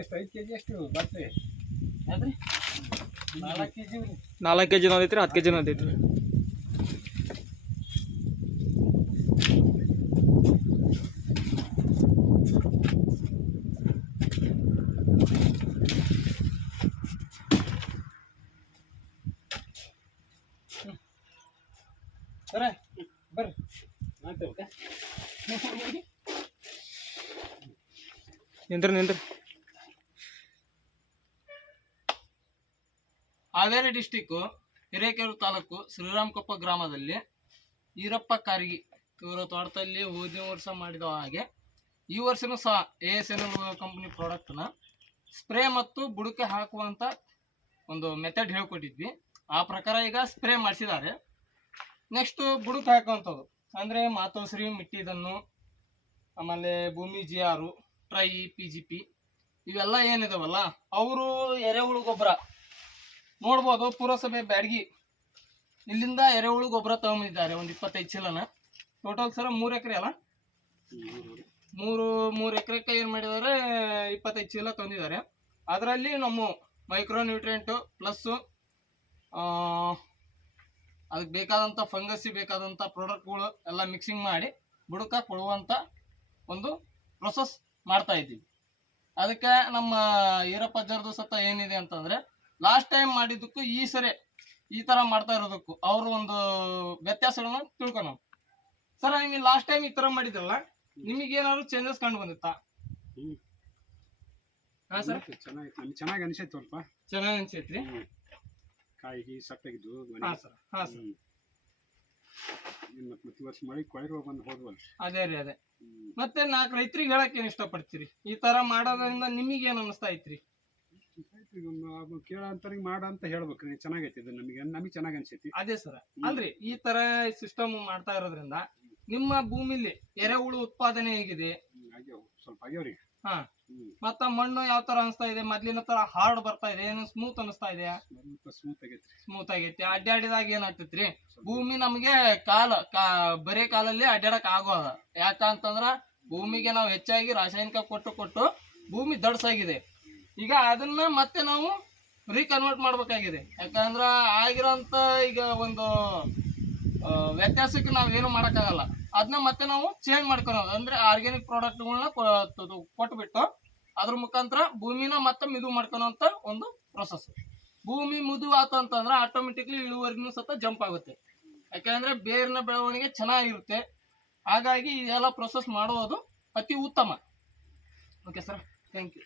ಎಷ್ಟು 5 kg ಎಷ್ಟು ಬರ್ತದೆ ಅದ್ರಿ 4 kg 4 kg ಐತ್ರಿ 10 kg ಐತ್ರಿ ಸರ ಬರ್ರಿ ಮಾಡ್ತೇವೆ ನಿಂದ್ರಿ ಹಾವೇರಿ ಡಿಸ್ಟಿಕ್ಕು ಹಿರೇಕೆರೂರು ತಾಲೂಕು ಶ್ರೀರಾಮಕೊಪ್ಪ ಗ್ರಾಮದಲ್ಲಿ ಈರಪ್ಪ ಕಾರಿಗೆ ಇವರ ತೋಟದಲ್ಲಿ ಹೋದ ವರ್ಷ ಮಾಡಿದ ಹಾಗೆ ಈ ವರ್ಷನೂ ಸಹ ASNL ಕಂಪ್ನಿ ಪ್ರಾಡಕ್ಟ್ನ ಸ್ಪ್ರೇ ಮತ್ತು ಬುಡಕ್ಕೆ ಹಾಕುವಂಥ ಒಂದು ಮೆಥಡ್ ಹೇಳ್ಕೊಟ್ಟಿದ್ವಿ. ಆ ಪ್ರಕಾರ ಈಗ ಸ್ಪ್ರೇ ಮಾಡಿಸಿದ್ದಾರೆ. ನೆಕ್ಸ್ಟು ಬುಡಕ್ಕೆ ಹಾಕುವಂಥದ್ದು ಅಂದರೆ ಮಾತೋಶ್ರೀ ಮಿಟ್ಟಿದನ್ನು, ಆಮೇಲೆ ಭೂಮಿ GR, ಟ್ರೈ, PGP ಇವೆಲ್ಲ ಏನಿದಾವಲ್ಲ ಅವರು ಎರೆಹುಳು ಗೊಬ್ಬರ ನೋಡ್ಬೋದು. ಪುರಸಭೆ ಬ್ಯಾಡಗಿ ಇಲ್ಲಿಂದ ಎರೆಹುಳು ಗೊಬ್ಬರ ತಗೊಂಡಿದ್ದಾರೆ ಒಂದು 25 ಚೀಲನ. ಟೋಟಲ್ ಸರ 3 ಎಕರೆ ಅಲ್ಲ, 3 ಎಕರೆಗೆ ಏನು ಮಾಡಿದ್ದಾರೆ 25 ಚೀಲ ತಂದಿದ್ದಾರೆ. ಅದರಲ್ಲಿ ನಮ್ಮ ಮೈಕ್ರೋ ನ್ಯೂಟ್ರಿಯೆಂಟು ಪ್ಲಸ್ಸು ಅದಕ್ಕೆ ಬೇಕಾದಂಥ ಫಂಗಸ್ಸಿ ಬೇಕಾದಂಥ ಪ್ರಾಡಕ್ಟ್ಗಳು ಎಲ್ಲ ಮಿಕ್ಸಿಂಗ್ ಮಾಡಿ ಬುಡಕ ಕೊಡುವಂಥ ಒಂದು ಪ್ರೊಸೆಸ್ ಮಾಡ್ತಾ ಇದ್ದೀವಿ. ಅದಕ್ಕೆ ನಮ್ಮ ಈರಪ್ಪ ಅಜ್ಜರ್ದು ಸತ್ತ ಏನಿದೆ ಅಂತಂದರೆ ಲಾಸ್ಟ್ ಟೈಮ್ ಮಾಡಿದ್ದಕ್ಕೂ ಈ ಸರಿ ಈ ಥರ ಮಾಡ್ತಾ ಇರೋದಕ್ಕೂ ಅವರು ಒಂದು ವ್ಯತ್ಯಾಸಗಳನ್ನ ತಿಳ್ಕೊಳ. ಸರ್ ನಿಮಗೆ ಲಾಸ್ಟ್ ಟೈಮ್ ಈ ಥರ ಮಾಡಿದ್ರಲ್ಲ, ನಿಮಗೇನಾದ್ರು ಚೇಂಜಸ್ ಕಂಡು ಬಂದಿತ್ತಾ? ಹಾಂ ಸರ್, ಚೆನ್ನಾಗಿ ಅನಿಸೈತೆ ಸ್ವಲ್ಪ ಚೆನ್ನಾಗಿ ಅನ್ಸೈತ್ರಿ. ಕಾಯಿಗೆ ಸತ್ತಾಗಿದ್ದು. ಹಾಂ ಸರ್, ಹಾಂ ಸರ್, ಮತ್ತೆ ವರ್ಷ ಮಳೆ ಕೊಯ್ರೋ ಬಂದು ಹೋದ್ವಲ್ಲ. ಅದೇ ರೀ ಅದೇ. ಮತ್ತೆ 4 ರೈತರಿಗೆ ಹೇಳಕ್ ಏನ್ ಇಷ್ಟಪಡ್ತೀರಿ? ಈ ತರ ಮಾಡೋದ್ರಿಂದ ನಿಮಗೇನು ಅನಿಸ್ತಾ ಐತ್ರಿ? ಕೇಳಂತರಿಗೆ ಮಾಡ ಅಂತ ಹೇಳ್ಬೇಕ್ರಿ. ಚೆನ್ನಾಗೈತಿ ಇದು, ನಮಗೆ ಚೆನ್ನಾಗಿ ಅನ್ಸೈತಿ. ಅದೇ ಸರ್, ಅಲ್ರಿ ಈ ತರ ಸಿಸ್ಟಮ್ ಮಾಡ್ತಾ ಇರೋದ್ರಿಂದ ನಿಮ್ಮ ಭೂಮಿಲಿ ಎರೆಹುಳು ಉತ್ಪಾದನೆ ಹೇಗಿದೆ? ಸ್ವಲ್ಪ ಆಗ್ಯಾವ್ರಿ. ಹಾ, ಮತ್ತ ಮಣ್ಣು ಯಾವ ತರ ಅನಿಸ್ತಾ ಇದೆ? ಮೊದ್ಲಿನ ತರ ಹಾರ್ಡ್ ಬರ್ತಾ ಇದೆ, ಏನು ಸ್ಮೂತ್ ಅನಿಸ್ತಾ ಇದೆಯಾ? ಸ್ಮೂತ್ ಆಗೈತಿ. ಅಡ್ಡಾಡಿದಾಗ ಏನಾಗ್ತೈತ್ರಿ, ಭೂಮಿ ನಮಗೆ ಬರೇ ಕಾಲಲ್ಲಿ ಅಡ್ಡಾಡಕ್ ಆಗೋದ. ಯಾಕಂತಂದ್ರ ಭೂಮಿಗೆ ನಾವು ಹೆಚ್ಚಾಗಿ ರಾಸಾಯನಿಕ ಕೊಟ್ಟು ಭೂಮಿ ದಡ್ಸಾಗಿದೆ. ಈಗ ಅದನ್ನ ಮತ್ತೆ ನಾವು ರೀಕನ್ವರ್ಟ್ ಮಾಡ್ಬೇಕಾಗಿದೆ. ಯಾಕಂದ್ರ ಆಗಿರೋಂಥ ಈಗ ಒಂದು ವ್ಯತ್ಯಾಸಕ್ಕೆ ನಾವೇನು ಮಾಡೋಕ್ಕಾಗಲ್ಲ. ಅದನ್ನ ಮತ್ತೆ ನಾವು ಚೇಂಜ್ ಮಾಡ್ಕೊಳೋದು ಅಂದ್ರೆ ಆರ್ಗ್ಯಾನಿಕ್ ಪ್ರಾಡಕ್ಟ್ಗಳನ್ನ ಕೊಟ್ಬಿಟ್ಟು ಅದ್ರ ಮುಖಾಂತರ ಭೂಮಿನ ಮತ್ತೆ ಮಿದು ಮಾಡ್ಕೊಳೋಂಥ ಒಂದು ಪ್ರೊಸೆಸ್. ಭೂಮಿ ಮಿದು ಆತು ಅಂತಂದ್ರೆ ಆಟೋಮೆಟಿಕ್ಲಿ ಇಳುವರಿನೂ ಸತ ಜಂಪ್ ಆಗುತ್ತೆ. ಯಾಕಂದ್ರೆ ಬೇರಿನ ಬೆಳವಣಿಗೆ ಚೆನ್ನಾಗಿರುತ್ತೆ. ಹಾಗಾಗಿ ಇದೆಲ್ಲ ಪ್ರೊಸೆಸ್ ಮಾಡೋದು ಅತಿ ಉತ್ತಮ. Okay sir, thank you.